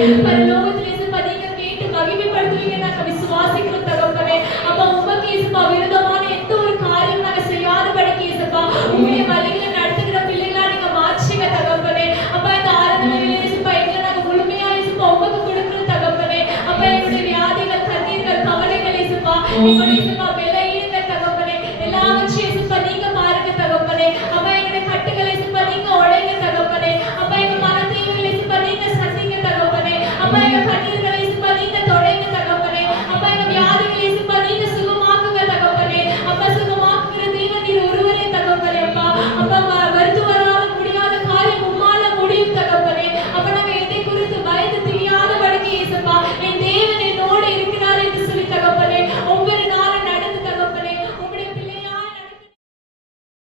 பரலோகத்திலே இயேசுப்பா நீங்க கேட்டு மகிமைப்படுத்துவீங்க நாங்க விசுவாசிக்கிறோம் தகப்பனே. அப்பா உமக்கு இயேசுப்பா விரோதமான எந்த ஒரு காரியம் நாங்க செய்யாதபடிக்கு இயேசுப்பா உங்களுடைய வழிகளை நடத்துகிற பிள்ளைகளா நீங்க மாற்றுங்க தகப்பனே. அப்பா இந்த ஆராதனையிலே இயேசுப்பா எங்களை நாங்க முழுமையா இயேசுப்பா உமக்கு கொடுக்கிற தகப்பனே. அப்பா எங்களுடைய வியாதிகள், கண்ணீர்கள், கவலைகள் இயேசுப்பா எங்களுடைய